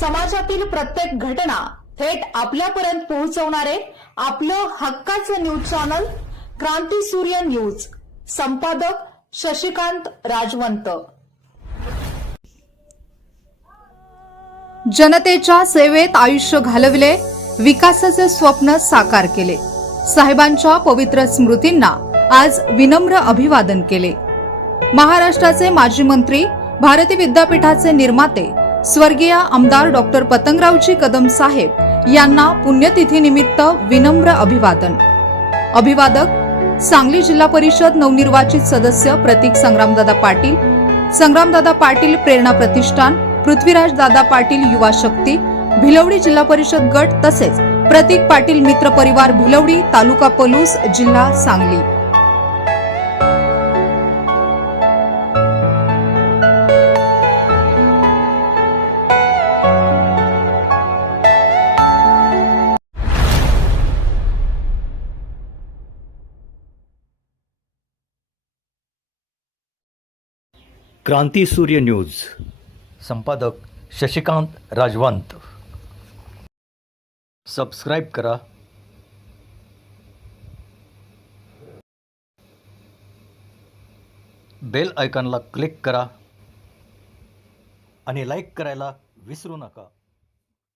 समाजातील प्रत्येक घटना थेट आपल्यापर्यंत पोहोचवणारे आपलं हक्काचं न्यूज चॅनल क्रांती सूर्य न्यूज. संपादक शशिकांत राजवंत. जनतेच्या सेवेत आयुष्य घालविले, विकासाचे स्वप्न साकार केले. साहेबांच्या पवित्र स्मृतींना आज विनम्र अभिवादन केले. महाराष्ट्राचे माजी मंत्री, भारती विद्यापीठाचे निर्माते स्वर्गीय आमदार डॉक्टर पतंगरावजी कदम साहेब यांना पुण्यतिथीनिमित्त विनम्र अभिवादन. अभिवादक सांगली जिल्हा परिषद नवनिर्वाचित सदस्य प्रतीक संग्रामदादा पाटील, संग्रामदादा पाटील प्रेरणा प्रतिष्ठान, पृथ्वीराज दादा पाटील युवा शक्ती, भिलवडी जिल्हा परिषद गट तसेच प्रतीक पाटील मित्र परिवार भिलवडी, तालुका पलूस, जिल्हा सांगली. क्रांती सूर्य न्यूज. संपादक शशिकांत राजवंत. सबस्क्राईब करा, बेल आयकॉनला क्लिक करा आणि लाईक करायला विसरू नका.